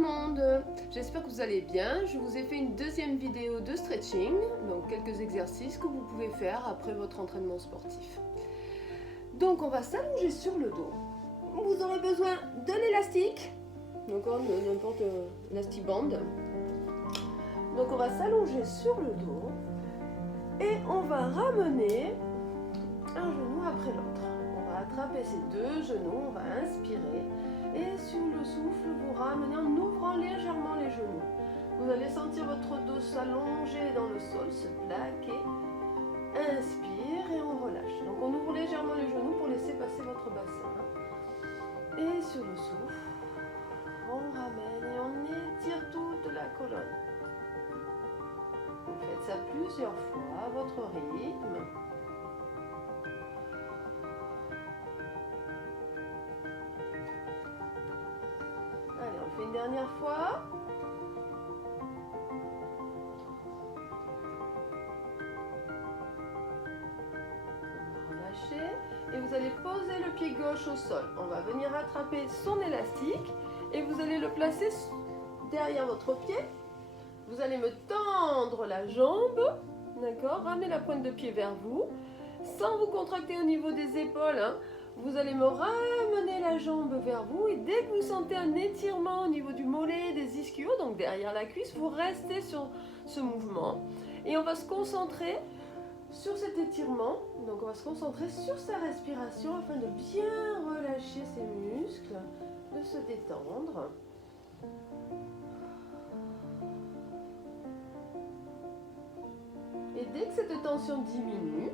le monde, j'espère que vous allez bien. Je vous ai fait une deuxième vidéo de stretching, donc quelques exercices que vous pouvez faire après votre entraînement sportif. Donc on va s'allonger sur le dos. Vous aurez besoin d'un élastique, donc n'importe élastiband. Donc on va s'allonger sur le dos et on va ramener un genou après l'autre. On va attraper ces deux genoux, on va inspirer. Et sur le souffle, vous ramenez en ouvrant légèrement les genoux. Vous allez sentir votre dos s'allonger dans le sol, se plaquer. Inspire et on relâche. Donc on ouvre légèrement les genoux pour laisser passer votre bassin. Et sur le souffle, on ramène et on étire toute la colonne. Vous faites ça plusieurs fois à votre rythme. Allez, on le fait une dernière fois. On va relâcher. Et vous allez poser le pied gauche au sol. On va venir attraper son élastique et vous allez le placer derrière votre pied. Vous allez me tendre la jambe, d'accord? Ramener la pointe de pied vers vous, sans vous contracter au niveau des épaules, hein. Vous allez me ramener la jambe vers vous et dès que vous sentez un étirement au niveau du mollet, des ischios, donc derrière la cuisse, vous restez sur ce mouvement. Et on va se concentrer sur cet étirement. Donc on va se concentrer sur sa respiration afin de bien relâcher ses muscles, de se détendre. Et dès que cette tension diminue,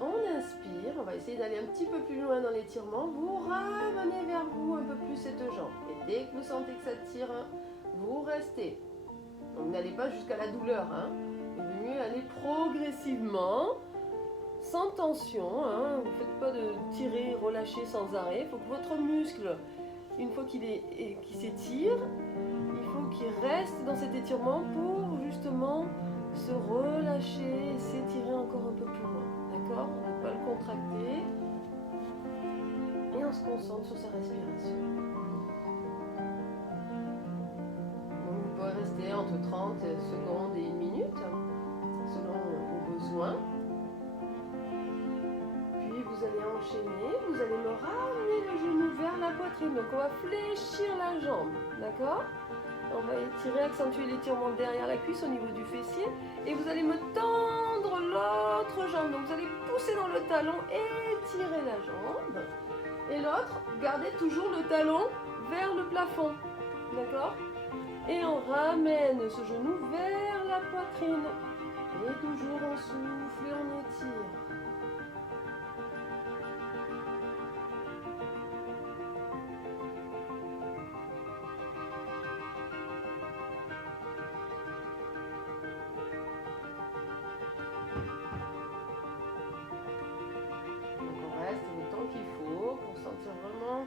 on inspire, on va essayer d'aller un petit peu plus loin dans l'étirement, vous ramenez vers vous un peu plus cette jambe. Et dès que vous sentez que ça tire, vous restez. Donc n'allez pas jusqu'à la douleur, hein. Il vaut mieux aller progressivement, sans tension, hein. Vous ne faites pas de tirer, relâcher sans arrêt. Il faut que votre muscle, une fois qu'il s'étire, il faut qu'il reste dans cet étirement pour justement se relâcher et s'étirer encore un peu plus loin. D'accord? On ne va pas le contracter. Et on se concentre sur sa respiration. Donc vous pouvez rester entre 30 secondes et 1 minute, selon vos besoins. Puis vous allez enchaîner, vous allez me ramener le genou vers la poitrine. Donc on va fléchir la jambe. D'accord? On va étirer, accentuer l'étirement derrière la cuisse au niveau du fessier. Et vous allez me tendre l'autre jambe. Donc vous allez pousser dans le talon, étirer la jambe. Et l'autre, gardez toujours le talon vers le plafond. D'accord? Et on ramène ce genou vers la poitrine. Et toujours on souffle et on étire. Sentir vraiment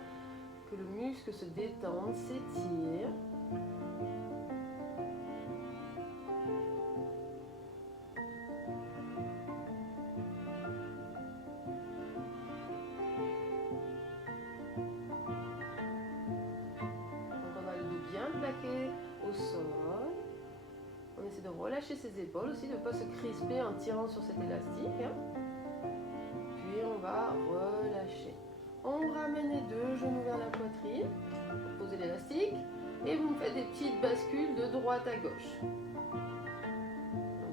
que le muscle se détende, s'étire. Donc on a le dos bien plaqué au sol. On essaie de relâcher ses épaules aussi, de ne pas se crisper en tirant sur cet élastique. Puis on va relâcher. On ramène les deux genoux vers la poitrine, vous posez l'élastique et vous me faites des petites bascules de droite à gauche. Donc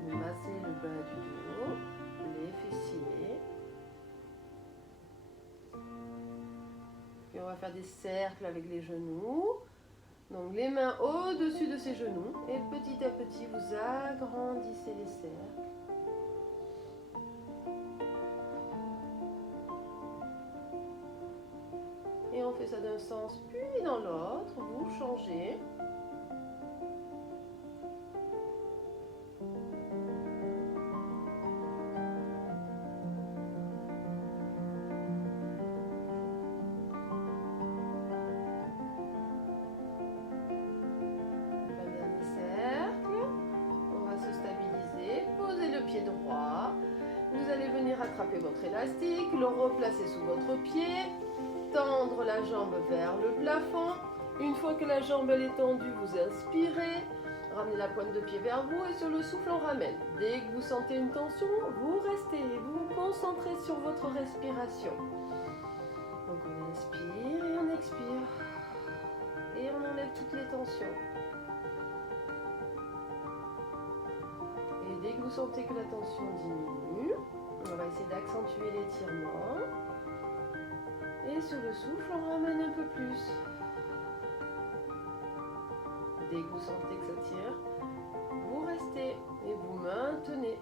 vous massez le bas du dos, les fessiers. Puis on va faire des cercles avec les genoux. Donc les mains au-dessus de ces genoux et petit à petit vous agrandissez les cercles. Et on fait ça d'un sens puis dans l'autre, vous changez. Le dernier cercle, on va se stabiliser, posez le pied droit. Vous allez venir attraper votre élastique, le replacer sous votre pied. Tendre la jambe vers le plafond Une fois que la jambe elle est tendue, vous inspirez, ramenez la pointe de pied vers vous et sur le souffle on ramène. Dès que vous sentez une tension, vous restez, vous vous concentrez sur votre respiration. Donc on inspire et on expire. Et on enlève toutes les tensions. Et dès que vous sentez que la tension diminue, on va essayer d'accentuer l'étirement. Et sur le souffle, on ramène un peu plus. Dès que vous sentez que ça tire, vous restez et vous maintenez.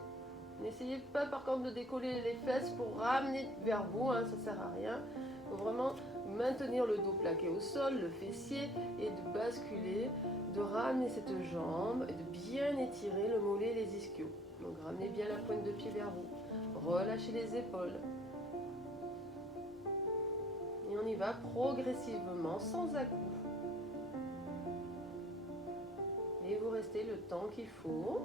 N'essayez pas par contre de décoller les fesses pour ramener vers vous, hein, ça ne sert à rien. Il faut vraiment maintenir le dos plaqué au sol, le fessier, et de basculer, de ramener cette jambe et de bien étirer le mollet et les ischios. Donc ramenez bien la pointe de pied vers vous. Relâchez les épaules. Et on y va progressivement, sans à-coups. Et vous restez le temps qu'il faut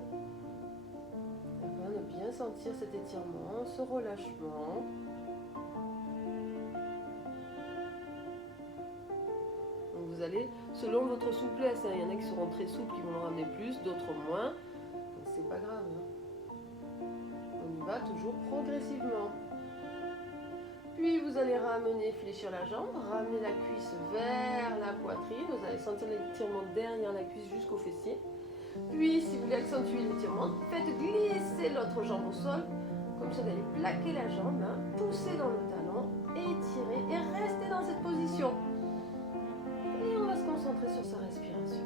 afin de bien sentir cet étirement, ce relâchement. Donc vous allez, selon votre souplesse, hein, il y en a qui seront très souples, qui vont le ramener plus, d'autres moins. C'est pas grave. Hein. On y va toujours progressivement. Puis vous allez ramener, fléchir la jambe, ramener la cuisse vers la poitrine. Vous allez sentir l'étirement derrière la cuisse jusqu'au fessier. Puis si vous voulez accentuer l'étirement, faites glisser l'autre jambe au sol. Comme ça, vous allez plaquer la jambe, hein, pousser dans le talon, étirer et rester dans cette position. Et on va se concentrer sur sa respiration.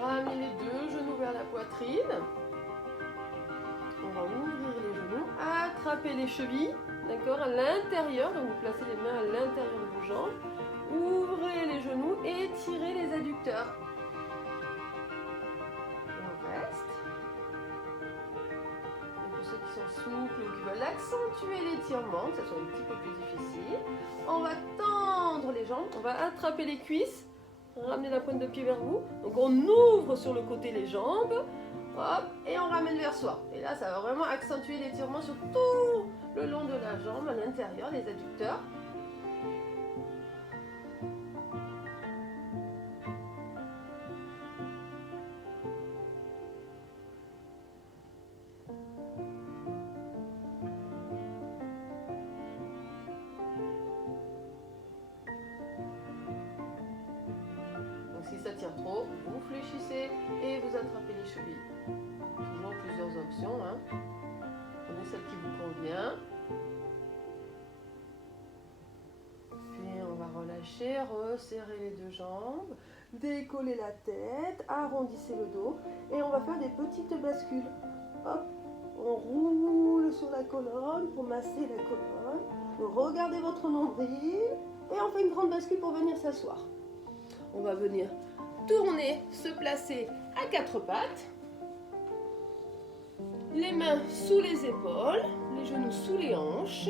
Ramenez les deux genoux vers la poitrine. On va ouvrir les genoux, attraper les chevilles, d'accord, à l'intérieur. Donc vous placez les mains à l'intérieur de vos jambes. Ouvrez les genoux et étirez les adducteurs. On reste. Et pour ceux qui sont souples ou qui veulent accentuer l'étirement, que ça soit un petit peu plus difficile, on va tendre les jambes, on va attraper les cuisses. Ramenez la pointe de pied vers vous. Donc on ouvre sur le côté les jambes. Hop, et on ramène vers soi. Et là, ça va vraiment accentuer l'étirement sur tout le long de la jambe, à l'intérieur, les adducteurs. Si ça tire trop, vous fléchissez et vous attrapez les chevilles. Toujours plusieurs options. Hein. Prenez celle qui vous convient. Puis on va relâcher, resserrer les deux jambes, décoller la tête, arrondissez le dos et on va faire des petites bascules. Hop, on roule sur la colonne pour masser la colonne. Regardez votre nombril et on fait une grande bascule pour venir s'asseoir. On va venir tourner, se placer à quatre pattes, les mains sous les épaules, les genoux sous les hanches,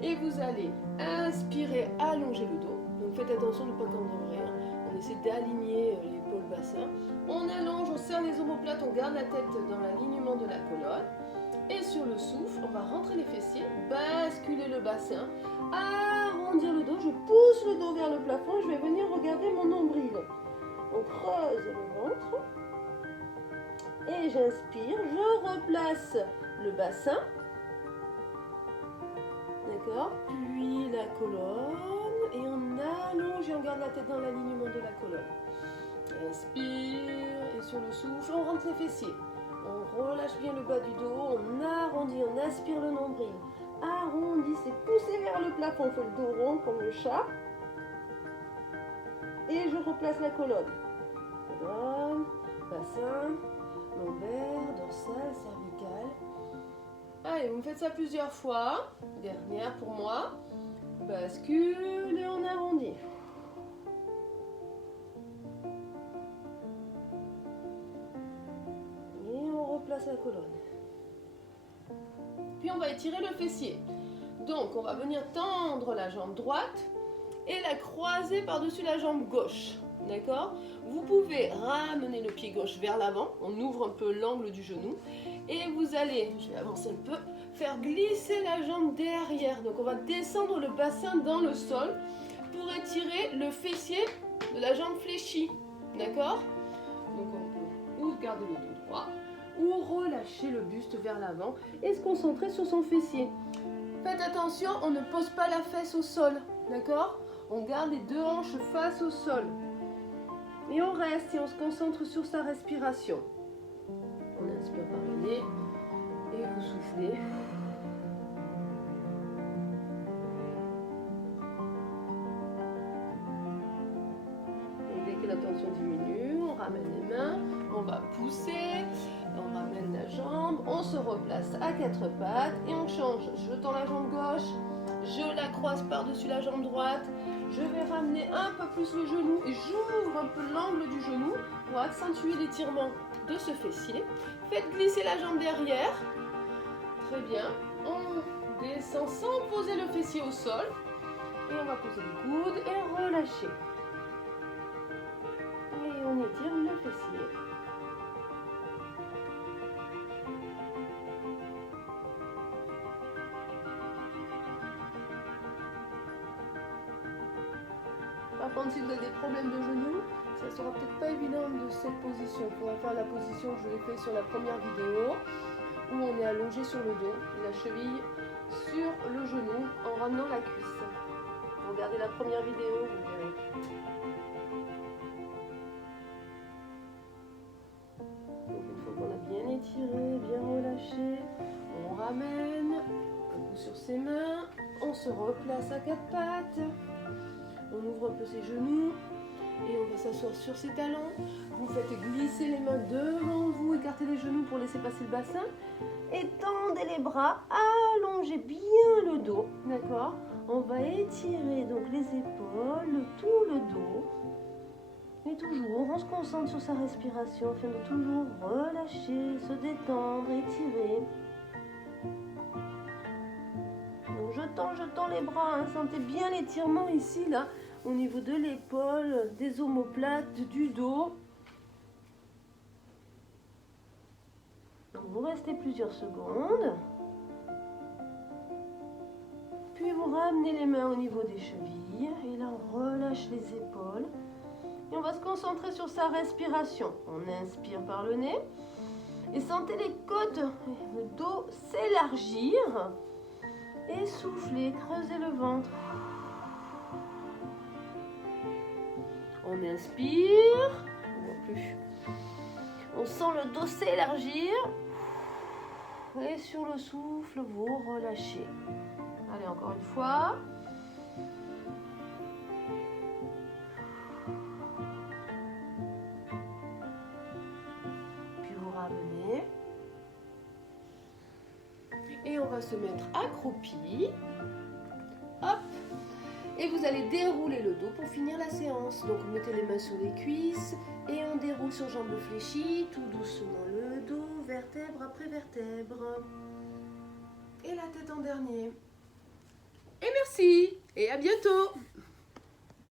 et vous allez inspirer, allonger le dos. Donc faites attention de ne pas qu'endormir. On essaie d'aligner l'épaule bassin. On allonge, on serre les omoplates, on garde la tête dans l'alignement de la colonne. Et sur le souffle, on va rentrer les fessiers, basculer le bassin, arrondir le dos. Je pousse le dos vers le plafond, je vais venir regarder mon nombril. On creuse le ventre. Et j'inspire, je replace le bassin. D'accord? Puis la colonne. Et on allonge et on garde la tête dans l'alignement de la colonne. Inspire et sur le souffle, on rentre les fessiers. On relâche bien le bas du dos, on arrondit, on aspire le nombril. Arrondissez, poussez vers le plafond, on fait le dos rond comme le chat. Et je replace la colonne. Colonne, bassin, lombaire, dorsale, cervicale. Allez, vous me faites ça plusieurs fois. Dernière pour moi. Bascule et on arrondit. replace la colonne. Puis on va étirer le fessier. Donc on va venir tendre la jambe droite et la croiser par-dessus la jambe gauche. D'accord? Vous pouvez ramener le pied gauche vers l'avant, on ouvre un peu l'angle du genou et vous allez, je vais avancer un peu, faire glisser la jambe derrière. Donc on va descendre le bassin dans le sol pour étirer le fessier de la jambe fléchie. D'accord? Donc on peut ou garder le dos droit ou relâcher le buste vers l'avant et se concentrer sur son fessier. Faites attention, on ne pose pas la fesse au sol. D'accord? On garde les deux hanches face au sol. Et on reste et on se concentre sur sa respiration. On inspire par le nez et vous soufflez. Et dès que la tension diminue, on ramène les mains, on va pousser, on ramène la jambe, on se replace à quatre pattes et on change. Je tends la jambe gauche, je la croise par-dessus la jambe droite. Je vais ramener un peu plus le genou et j'ouvre un peu l'angle du genou pour accentuer l'étirement de ce fessier. Faites glisser la jambe derrière. Très bien. On descend sans poser le fessier au sol. Et on va poser le coude et relâcher. Et on étire le fessier. Par contre, si vous avez des problèmes de genoux, ça sera peut-être pas évident de cette position. On va faire la position que je l'ai fait sur la première vidéo, où on est allongé sur le dos, et la cheville sur le genou en ramenant la cuisse. Regardez la première vidéo, vous verrez. Donc une fois qu'on a bien étiré, bien relâché, on ramène un coup sur ses mains, on se replace à quatre pattes. On ouvre un peu ses genoux et on va s'asseoir sur ses talons. Vous faites glisser les mains devant vous, écartez les genoux pour laisser passer le bassin. Et tendez les bras, allongez bien le dos, d'accord? On va étirer donc les épaules, tout le dos. Et toujours, on se concentre sur sa respiration afin de toujours relâcher, se détendre, étirer. Je tends les bras, hein. Sentez bien l'étirement ici, là, au niveau de l'épaule, des omoplates, du dos. Donc vous restez plusieurs secondes. Puis vous ramenez les mains au niveau des chevilles. Et là, on relâche les épaules. Et on va se concentrer sur sa respiration. On inspire par le nez. Et sentez les côtes, le dos s'élargir. Et soufflez, creusez le ventre. On inspire. On ne voit plus. On sent le dos s'élargir. Et sur le souffle, vous relâchez. Allez, encore une fois. Puis vous ramenez. Et on va se mettre accroupi. Hop. Et vous allez dérouler le dos pour finir la séance. Donc vous mettez les mains sur les cuisses et on déroule sur jambes fléchies, tout doucement le dos, vertèbre après vertèbre. Et la tête en dernier. Et merci et à bientôt.